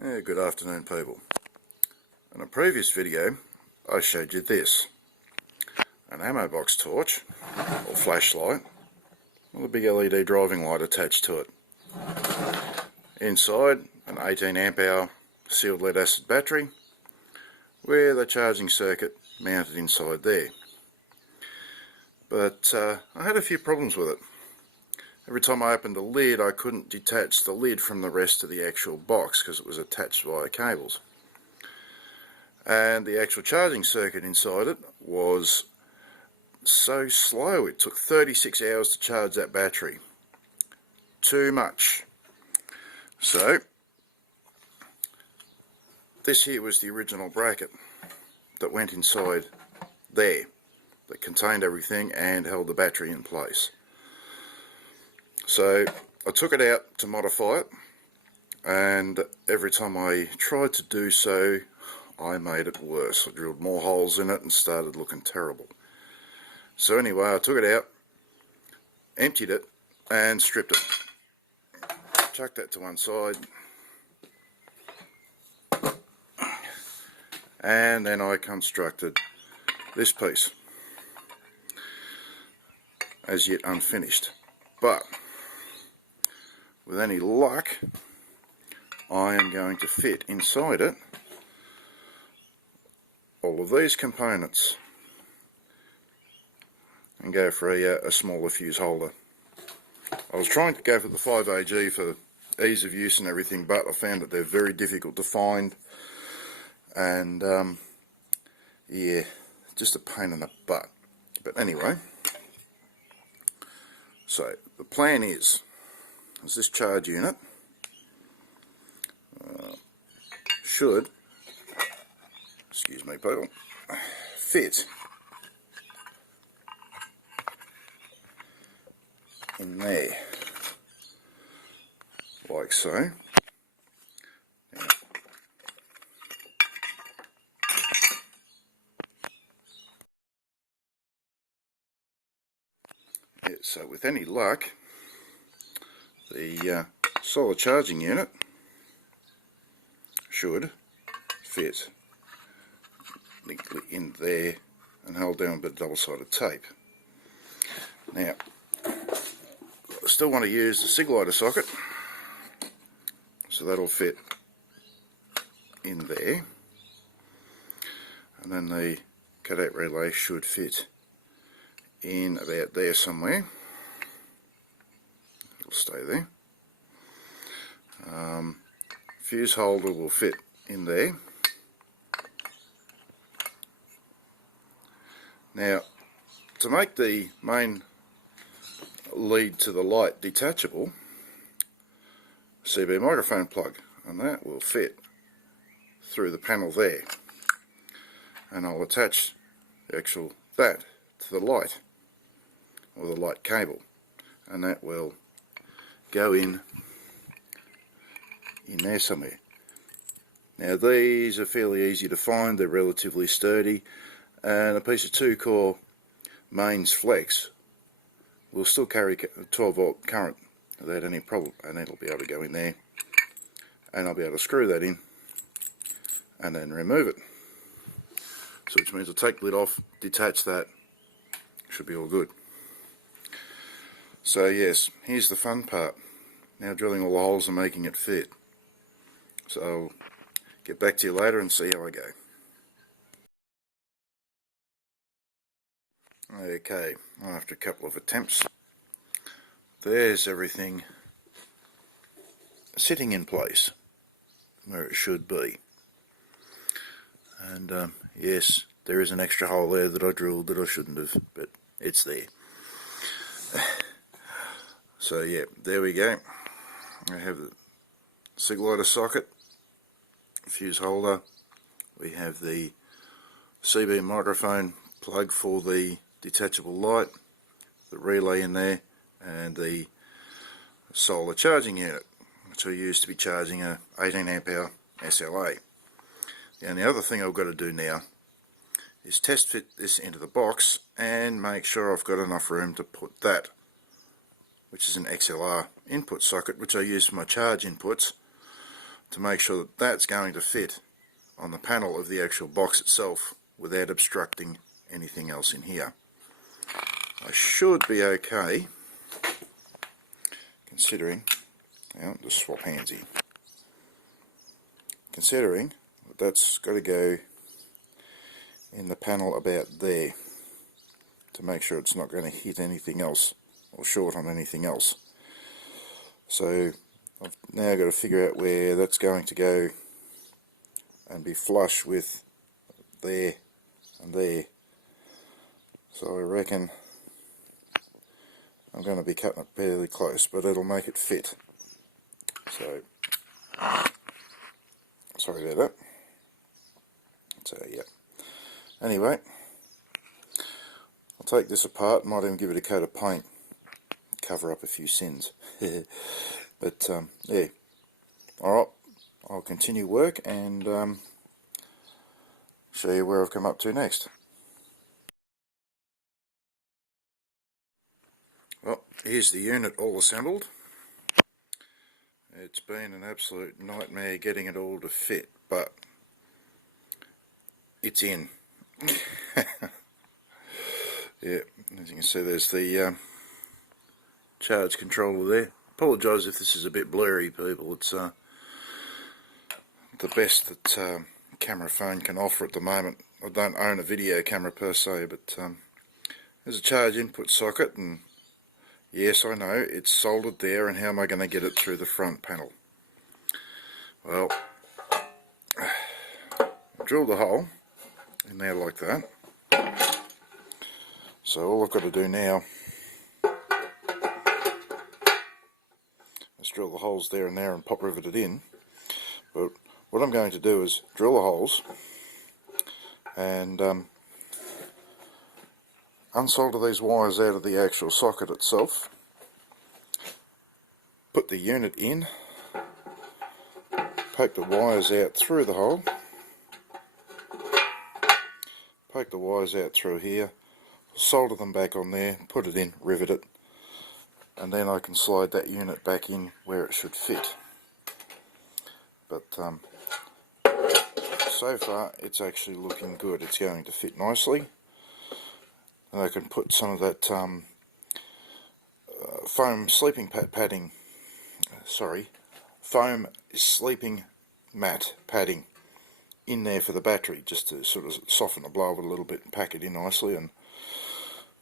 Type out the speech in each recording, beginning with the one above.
Good afternoon, people. In a previous video I showed you this, an ammo box torch or flashlight with a big LED driving light attached to it. Inside, an 18 amp hour sealed lead acid battery with a charging circuit mounted inside there. But I had a few problems with it. Every time I opened the lid, I couldn't detach the lid from the rest of the actual box because it was attached via cables. And the actual charging circuit inside it was so slow. It took 36 hours to charge that battery. Too much. So this here was the original bracket that went inside there, that contained everything and held the battery in place. So I took it out to modify it, and every time I tried to do so I made it worse. I drilled more holes in it and started looking terrible. So anyway, I took it out, emptied it and stripped it. Chucked that to one side, and then I constructed this piece, as yet unfinished. But with any luck, I am going to fit inside it all of these components and go for a smaller fuse holder. I was trying to go for the 5AG for ease of use and everything, but I found that they're very difficult to find, and yeah, just a pain in the butt. But anyway, so the plan is this charge unit should, excuse me people, fit in there, like so. Now, yeah, so with any luck, the solar charging unit should fit neatly in there and hold down a bit of double-sided tape. Now, I still want to use the SIG lighter socket, so that'll fit in there, and then the cadet relay should fit in about there somewhere. It'll stay there. Fuse holder will fit in there. Now, to make the main lead to the light detachable, CB microphone plug, and that will fit through the panel there, and I'll attach the actual that to the light, or the light cable, and that will go in there somewhere. Now these are fairly easy to find, they're relatively sturdy, and a piece of 2-core mains flex will still carry 12 volt current without any problem, and it'll be able to go in there, and I'll be able to screw that in and then remove it. So which means I'll take the lid off, detach that, should be all good. So yes, here's the fun part, now drilling all the holes and making it fit. So I'll get back to you later and see how I go. Okay, after a couple of attempts, there's everything sitting in place where it should be. And yes, there is an extra hole there that I drilled that I shouldn't have, but it's there. So yeah, there we go. I have the SIG lighter socket, fuse holder, we have the CB microphone plug for the detachable light, the relay in there, and the solar charging unit, which I use to be charging a 18 amp hour SLA. The only other thing I've got to do now is test fit this into the box and make sure I've got enough room to put that, which is an XLR input socket which I use for my charge inputs, to make sure that that's going to fit on the panel of the actual box itself without obstructing anything else in here. I should be okay, considering, now just swap hands here, considering that's got to go in the panel about there to make sure it's not going to hit anything else or short on anything else. So I've now got to figure out where that's going to go and be flush with there and there. So I reckon I'm going to be cutting it fairly close, but it'll make it fit. So sorry about that. So yeah, anyway, I'll take this apart, might even give it a coat of paint, cover up a few sins. But yeah, alright, I'll continue work and show you where I've come up to next. Well, here's the unit all assembled. It's been an absolute nightmare getting it all to fit, but it's in. Yeah, as you can see, there's the charge controller there. Apologise if this is a bit blurry, people. It's the best that camera phone can offer at the moment. I don't own a video camera per se, but there's a charge input socket, and yes, I know it's soldered there, and how am I going to get it through the front panel? Well, drilled a hole in there like that. So all I've got to do now is drill the holes there and there and pop rivet it in. But what I'm going to do is drill the holes and unsolder these wires out of the actual socket itself, put the unit in, poke the wires out through the hole, poke the wires out through here, solder them back on there, put it in, rivet it, and then I can slide that unit back in where it should fit. But so far it's actually looking good. It's going to fit nicely, and I can put some of that foam sleeping padding, foam sleeping mat padding in there for the battery, just to sort of soften the blow of it a little bit and pack it in nicely. And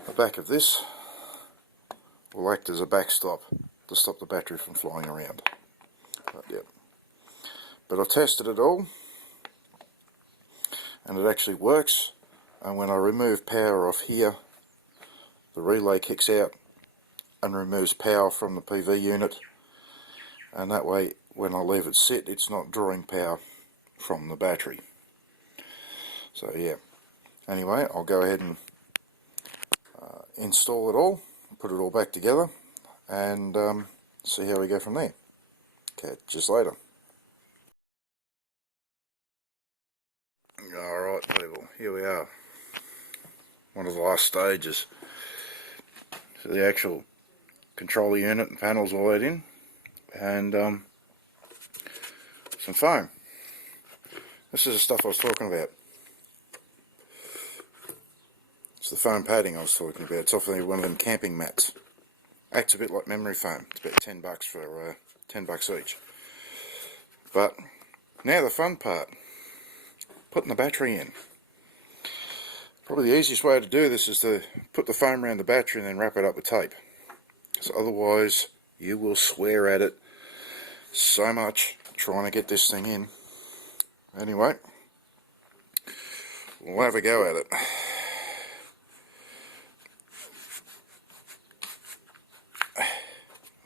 the back of this will act as a backstop to stop the battery from flying around. But, yeah. But I've tested it all, and it actually works. And when I remove power off here, the relay kicks out and removes power from the PV unit, and that way when I leave it sit, it's not drawing power from the battery. So yeah, anyway, I'll go ahead and install it all, put it all back together, and see how we go from there. Catch you later. Alright people, here we are. One of the last stages. So the actual controller unit and panels all that in, and some foam. This is the stuff I was talking about. It's the foam padding I was talking about. It's off one of them camping mats. Acts a bit like memory foam. It's about $10 for $10 each. But now the fun part, putting the battery in. Probably the easiest way to do this is to put the foam around the battery and then wrap it up with tape. Because otherwise you will swear at it so much trying to get this thing in. Anyway, we'll have a go at it.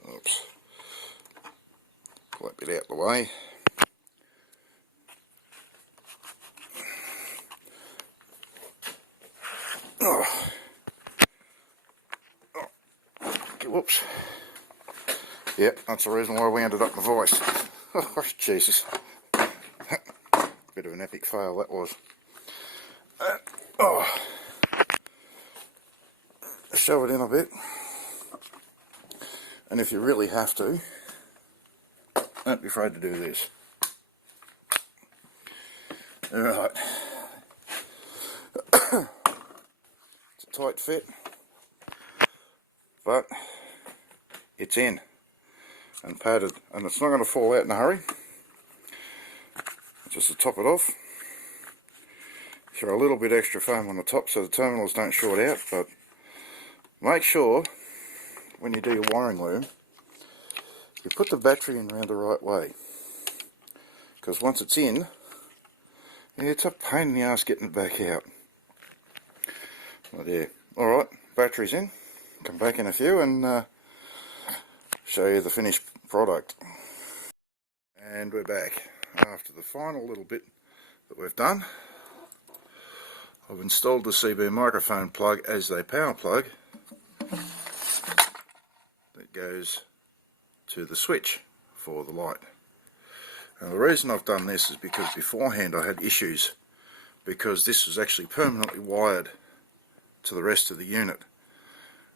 Oops. Pull that bit out of the way. Oh. Okay, whoops. Yep, that's the reason why we ended up in the voice. Oh, Jesus. Bit of an epic fail that was. Shove it in a bit. And if you really have to, don't be afraid to do this. Alright. It's a tight fit, but it's in and padded, and it's not going to fall out in a hurry. Just to top it off, throw a little bit extra foam on the top so the terminals don't short out, but make sure when you do your wiring loom you put the battery in around the right way, because once it's in, it's a pain in the ass getting it back out. But yeah, alright, battery's in. Come back in a few and show you the finished product. And we're back after the final little bit that we've done. I've installed the CB microphone plug as a power plug that goes to the switch for the light. Now the reason I've done this is because beforehand I had issues, because this was actually permanently wired to the rest of the unit,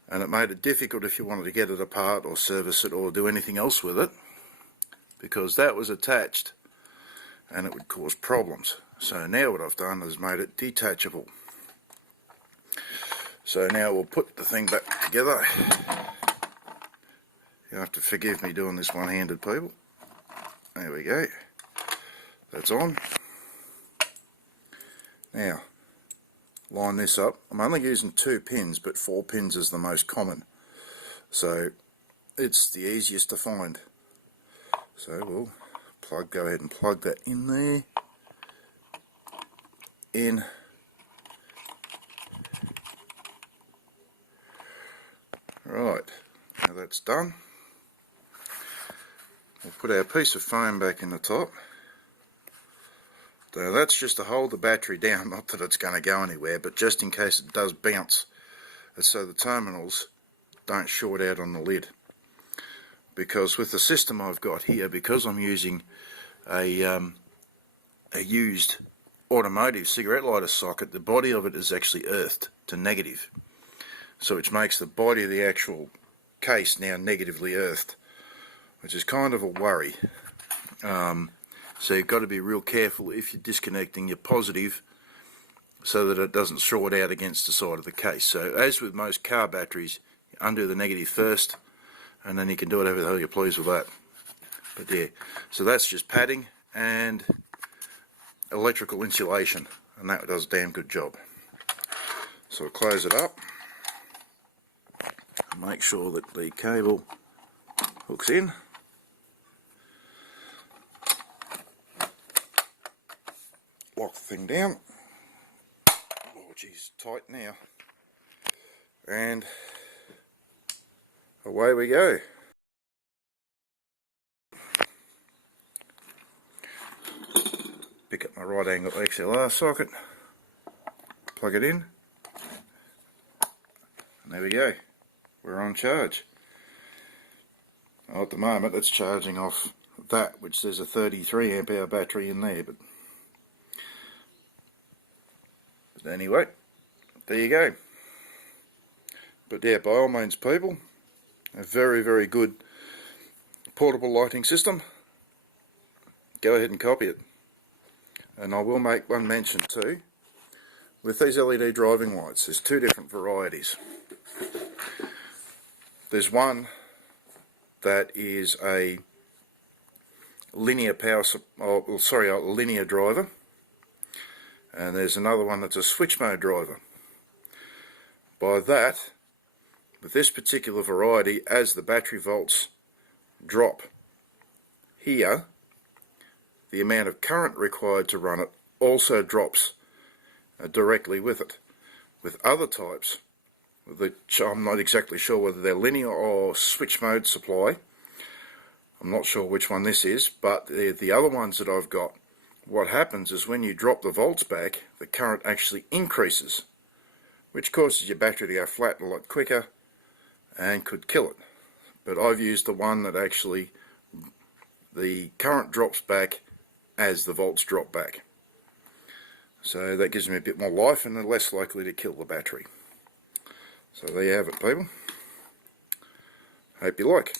and it made it difficult if you wanted to get it apart or service it or do anything else with it, because that was attached and it would cause problems. So now what I've done is made it detachable. So now we'll put the thing back together. You have to forgive me doing this one-handed, people. There we go. That's on. Now, line this up. I'm only using 2 pins, but 4 pins is the most common. So it's the easiest to find. So we'll go ahead and plug that in there. In. Right, now that's done. We'll put our piece of foam back in the top. So that's just to hold the battery down, not that it's going to go anywhere, but just in case it does bounce, so the terminals don't short out on the lid. Because with the system I've got here, because I'm using a used automotive cigarette lighter socket, the body of it is actually earthed to negative, so which makes the body of the actual case now negatively earthed, which is kind of a worry. So you've got to be real careful if you're disconnecting your positive so that it doesn't short out against the side of the case. So as with most car batteries, you undo the negative first and then you can do whatever the hell you please with that. But yeah, so that's just padding and electrical insulation, and that does a damn good job. So we'll close it up, make sure that the cable hooks in. Lock the thing down. Oh geez, tight now. And away we go. Pick up my right angle XLR socket, plug it in, and there we go. We're on charge. Well, at the moment it's charging off that, which there's a 33 amp hour battery in there, but anyway, there you go. But yeah, by all means people, a very, very good portable lighting system. Go ahead and copy it. And I will make one mention too, with these LED driving lights, there's 2 different varieties. There's one that is a linear a linear driver, and there's another one that's a switch mode driver. By that, with this particular variety, as the battery volts drop here, the amount of current required to run it also drops directly with it. With other types, which I'm not exactly sure whether they're linear or switch mode supply, I'm not sure which one this is, but the other ones that I've got, what happens is when you drop the volts back, the current actually increases, which causes your battery to go flat a lot quicker and could kill it. But I've used the one that actually the current drops back as the volts drop back. So that gives me a bit more life and they're less likely to kill the battery. So there you have it, people. Hope you like.